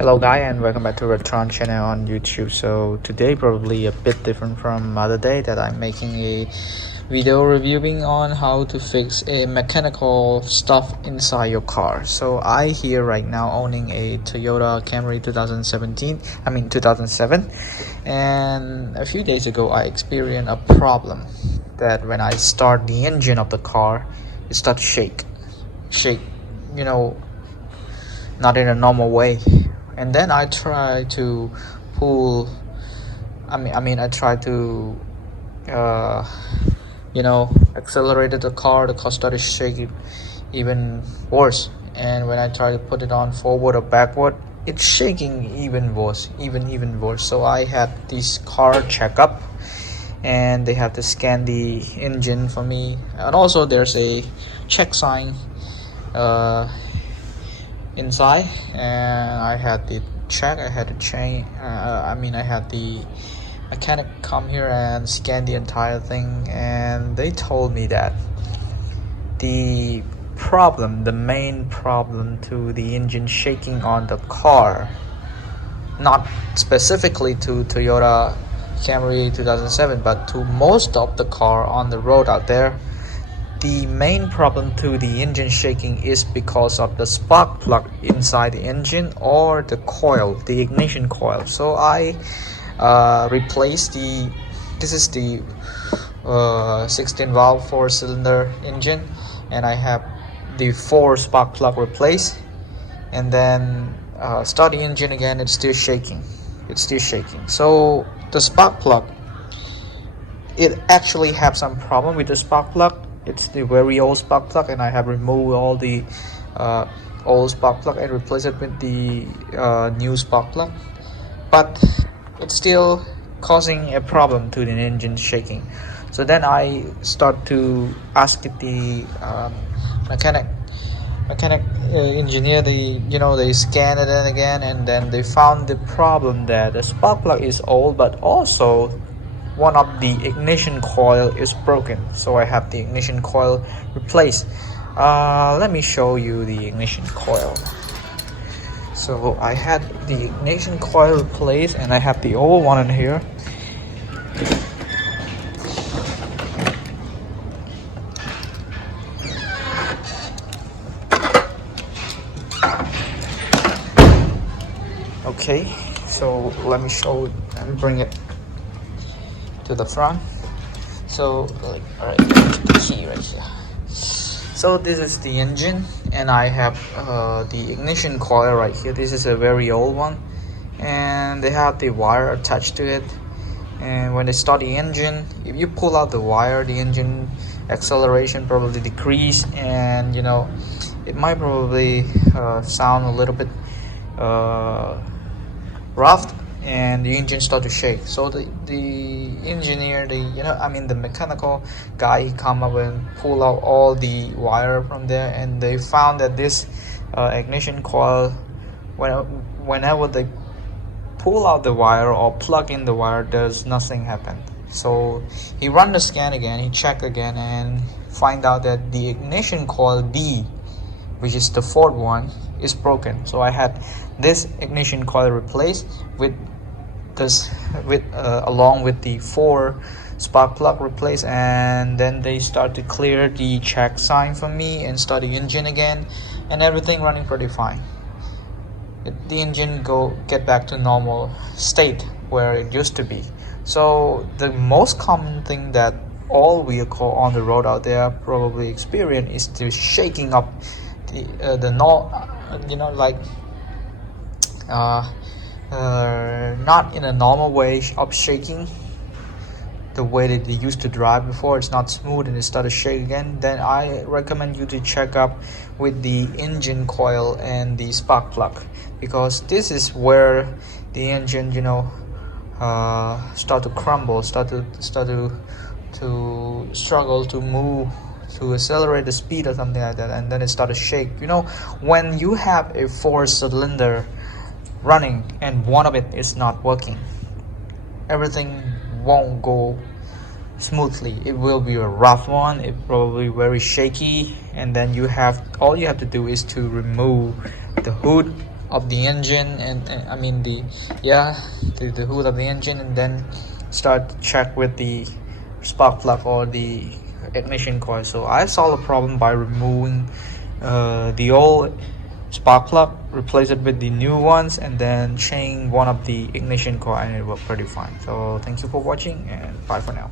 Hello guys, and welcome back to Return channel on YouTube. So today probably a bit different from other day that I'm making a video reviewing on how to fix a mechanical stuff inside your car. So I here right now owning a Toyota Camry 2007, and a few days ago I experienced a problem that when I start the engine of the car, it starts to shake, you know, not in a normal way. And then I try to pull. I try to, accelerated the car. The car started shaking even worse. And when I try to put it on forward or backward, it's shaking even worse, even worse. So I had this car checkup, and they have to scan the engine for me. And also there's a check sign inside, and I had the check. I had the mechanic come here and scan the entire thing, and they told me that the main problem to the engine shaking on the car, not specifically to Toyota Camry 2007 but to most of the car on the road out there, the main problem to the engine shaking is because of the spark plug inside the engine or the coil, the ignition coil. So I replaced this is the 16 valve 4-cylinder engine, and I have the 4 spark plug replaced, and then start the engine again. It's still shaking. So the spark plug, it actually have some problem with the spark plug. It's the very old spark plug, and I have removed all the old spark plug and replaced it with the new spark plug, but it's still causing a problem to the engine shaking. So then I start to ask the mechanic engineer. They scan it in again, and then they found the problem that the spark plug is old, but also one of the ignition coil is broken. So I have the ignition coil replaced. Let me show you the ignition coil. So I had the ignition coil replaced, and I have the old one in here. Okay, so let me show it and bring it to the front. So alright, the key right here. So this is the engine, and I have the ignition coil right here. This is a very old one, and they have the wire attached to it. And when they start the engine, if you pull out the wire, the engine acceleration probably decrease, and it might probably sound a little bit rough, and the engine start to shake. So the engineer, the mechanical guy, he come up and pull out all the wire from there, and they found that this ignition coil, whenever they pull out the wire or plug in the wire, there's nothing happen. So he run the scan again, he check again, and find out that the ignition coil B, which is the 4th one, is broken. So I had this ignition coil replaced with along with the 4 spark plug replaced, and then they start to clear the check sign for me and start the engine again, and everything running pretty fine. The engine get back to normal state where it used to be. So the most common thing that all vehicle on the road out there probably experience is the shaking up not in a normal way of shaking. The way that they used to drive before, it's not smooth and it started to shake again. Then I recommend you to check up with the engine coil and the spark plug, because this is where the engine start to crumble, start to struggle to move, to accelerate the speed or something like that, and then it started to shake. When you have a 4-cylinder running and one of it is not working, everything won't go smoothly. It will be a rough one, it probably very shaky, and then all you have to do is to remove the hood of the engine, and I mean the hood of the engine, and then start to check with the spark plug or the ignition coil. So I solved the problem by removing the old spark plug, replace it with the new ones, and then change one of the ignition coil, and it worked pretty fine. So thank you for watching, and bye for now.